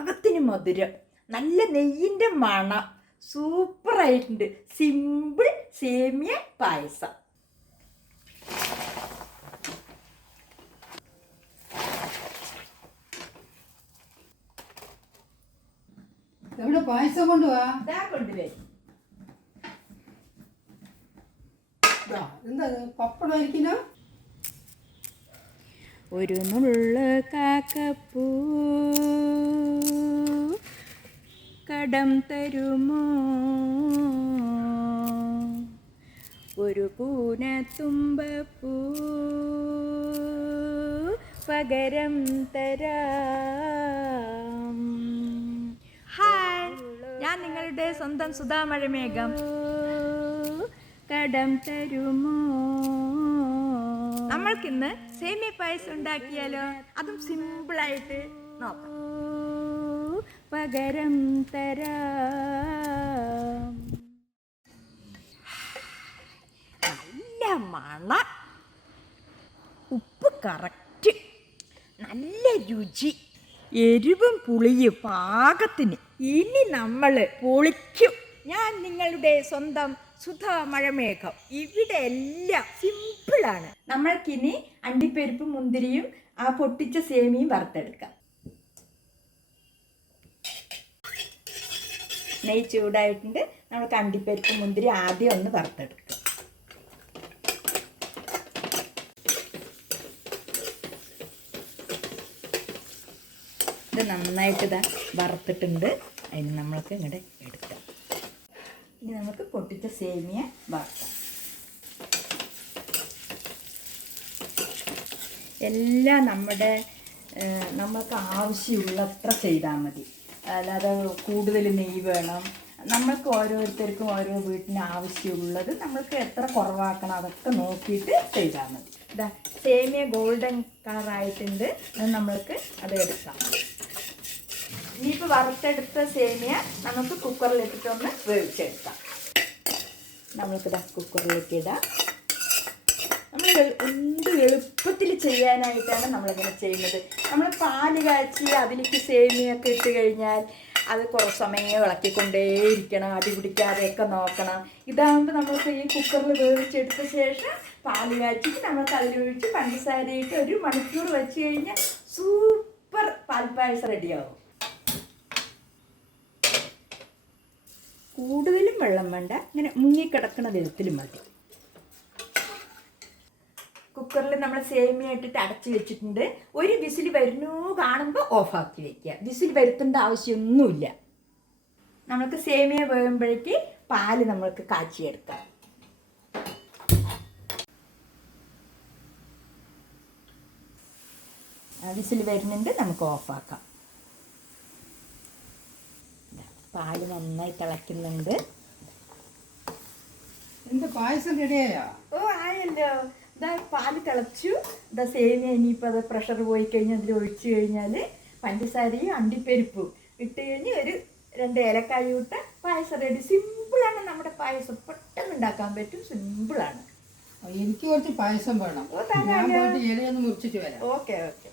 പാകത്തിന് മധുരം, നല്ല നെയ്യിൻ്റെ മണം, സൂപ്പറായിട്ടുണ്ട്. സിമ്പിൾ സേമിയ പായസം. എവിടെ പായസം കൊണ്ടുപോവാ? കൊണ്ടുവരും. എന്താ പപ്പടം ഇരിക്കുന്ന? ഒരു നുള്ളു കാക്കപ്പൂ കടം തരുമോ, ഒരു കൂന തുമ്പപ്പൂ പകരം തരാം. ഹായ്, ഞാൻ നിങ്ങളുടെ സ്വന്തം സുധാ മഴമേഘം. കടം തരുമോ? നമ്മൾക്കിന്ന് സേമിയ പായസം ഉണ്ടാക്കിയാലോ? അതും സിമ്പിളായിട്ട് നോക്കാം. പകരം തരാം. നല്ല മണ, ഉപ്പ് കറക്റ്റ്, നല്ല രുചി, എരിവും പുളിയും പാകത്തിന്. ഇനി നമ്മൾ പൊളിക്കും. ഞാൻ നിങ്ങളുടെ സ്വന്തം സുധാ മഴമേഘം. ഇവിടെ എല്ലാം സിമ്പിളാണ്. നമ്മൾക്കിനി അണ്ടിപ്പരിപ്പും മുന്തിരിയും ആ പൊട്ടിച്ച സേമിയും വറുത്തെടുക്കാം. നെയ്യ് ചൂടായിട്ടുണ്ട്. നമുക്ക് അണ്ടിപ്പരിപ്പും മുന്തിരി ആദ്യം ഒന്ന് വറുത്തെടുക്കാം. ഇത് നന്നായിട്ട് ഇതാ വറുത്തിട്ടുണ്ട്. അതിന് നമ്മൾക്ക് ഇങ്ങോട്ട് എടുക്കാം. ഇനി നമുക്ക് പൊട്ടിച്ച സേമിയ വറുക്കാം. എല്ലാം നമ്മൾക്ക് ആവശ്യമുള്ളത്ര ചെയ്താൽ മതി. അല്ലാതെ കൂടുതൽ നെയ്യ് വേണം. നമ്മൾക്ക് ഓരോരുത്തർക്കും ഓരോ വീട്ടിന് ആവശ്യമുള്ളത് നമ്മൾക്ക് എത്ര കുറവാക്കണം അതൊക്കെ നോക്കിയിട്ട് ചെയ്താൽ മതി. ഇതാ സേമിയ ഗോൾഡൻ കളറായിട്ടുണ്ട്. നമ്മൾക്ക് അത് എടുക്കാം. ഇനിയിപ്പോൾ വറുത്തെടുത്ത സേമിയ നമുക്ക് കുക്കറിലിട്ടിട്ടൊന്ന് വേവിച്ചെടുക്കാം. നമ്മൾക്കിതാ കുക്കറിലേക്ക് ഇടാം. നമ്മൾ എന്ത് എളുപ്പത്തിൽ ചെയ്യാനായിട്ടാണ് നമ്മളിങ്ങനെ ചെയ്യുന്നത്. നമ്മൾ പാല് കാച്ചി അതിലേക്ക് സേമിയൊക്കെ ഇട്ട് കഴിഞ്ഞാൽ അത് കുറച്ച് സമയം ഇളക്കിക്കൊണ്ടേയിരിക്കണം, അടി പിടിക്കാതെയൊക്കെ നോക്കണം. ഇതാകുമ്പോൾ നമ്മൾക്ക് ഈ കുക്കറിൽ വേവിച്ചെടുത്ത ശേഷം പാല് കാച്ചിട്ട് നമ്മൾക്ക് അതിലൊഴിച്ച് പഞ്ചസാരയിട്ട് 1 മണിക്കൂർ വെച്ച് കഴിഞ്ഞാൽ സൂപ്പർ പാൽപ്പായസം റെഡിയാവും. കൂടുതലും വെള്ളം വേണ്ട, ഇങ്ങനെ മുങ്ങിക്കിടക്കുന്ന വിധത്തിൽ മതി. കുക്കറിൽ നമ്മൾ സേമിയ ഇട്ടിട്ട് അടച്ച് വെച്ചിട്ടുണ്ട്. ഒരു വിസിൽ വരുന്നു കാണുമ്പോൾ ഓഫാക്കി വയ്ക്കുക. വിസിൽ വരുത്തേണ്ട ആവശ്യമൊന്നുമില്ല. നമുക്ക് സേമിയ വേകുമ്പോഴേക്ക് പാല് നമ്മൾക്ക് കാച്ചിയെടുക്കാം. വിസിൽ വരുന്നുണ്ട്, നമുക്ക് ഓഫാക്കാം. പാല് നന്നായി തിളയ്ക്കുന്നുണ്ട്. എന്താ പായസം റെഡിയായോ? ഓ ആയല്ലോ. ഇതാ പാല് തിളച്ചു. ഇതാ സേമിയ ഇനിയിപ്പോൾ അത് പ്രഷർ പോയി കഴിഞ്ഞാൽ അതിൽ ഒഴിച്ചു കഴിഞ്ഞാൽ പഞ്ചസാരയും അണ്ടിപ്പരിപ്പും ഇട്ട് കഴിഞ്ഞ് 2 ഏലക്കായ ഇട്ട പായസം റെഡി. സിമ്പിളാണ് നമ്മുടെ പായസം. പെട്ടെന്ന് ഉണ്ടാക്കാൻ പറ്റും. സിമ്പിളാണ്. എനിക്ക് കുറച്ച് പായസം വേണം. ഞാൻ പോയിട്ട് ഇലയൊന്ന് മുറിച്ചിട്ട് വരാം. Okay okay.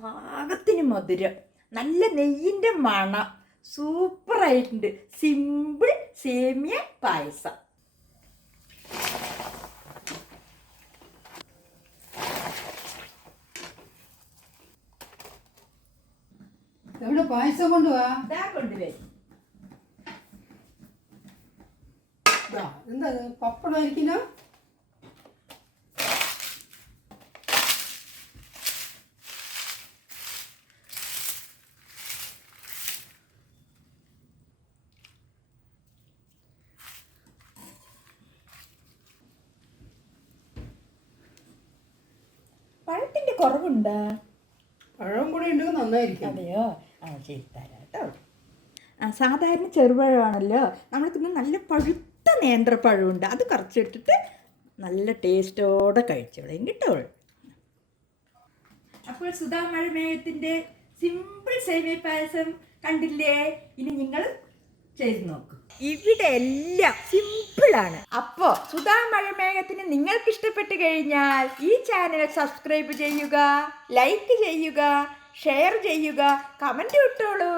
പാകത്തിന് മധുരം, നല്ല നെയ്യിൻ്റെ മണം, സൂപ്പറായിട്ടുണ്ട്. സിമ്പിൾ സേമിയ പായസം. എവിടെ പായസം കൊണ്ടുവാ. ഇതാ കൊണ്ടുവരും. എന്താ പപ്പടം ഇരിക്കുന്ന? പഴത്തിന്റെ കുറവുണ്ട്. പഴം കൂടെ ഉണ്ടെങ്കിൽ നന്നായിരിക്കും. അതെയോ? ആ ശരി, തരാം കേട്ടോ. സാധാരണ ചെറുപഴമാണല്ലോ, നമ്മൾക്ക് നല്ല പഴുത്ത നേന്ത്രപ്പഴമുണ്ട്, അത് കുറച്ചിട്ടിട്ട് നല്ല ടേസ്റ്റോടെ കഴിച്ചോളേം കേട്ടോ. അപ്പോൾ സുധാ മഴമേഘത്തിൻ്റെ സിമ്പിൾ സേമിയ പായസം കണ്ടില്ലേ? ഇനി നിങ്ങൾ ചെയ്ത് നോക്കൂ. ഇവിടെ എല്ലാം സിമ്പിളാണ്. അപ്പോൾ സുധാ മഴമേഘത്തിന് നിങ്ങൾക്ക് ഇഷ്ടപ്പെട്ട് കഴിഞ്ഞാൽ ഈ ചാനൽ സബ്സ്ക്രൈബ് ചെയ്യുക, ലൈക്ക് ചെയ്യുക, ഷെയർ ചെയ്യുക, കമൻറ്റ് ഇട്ടോളൂ.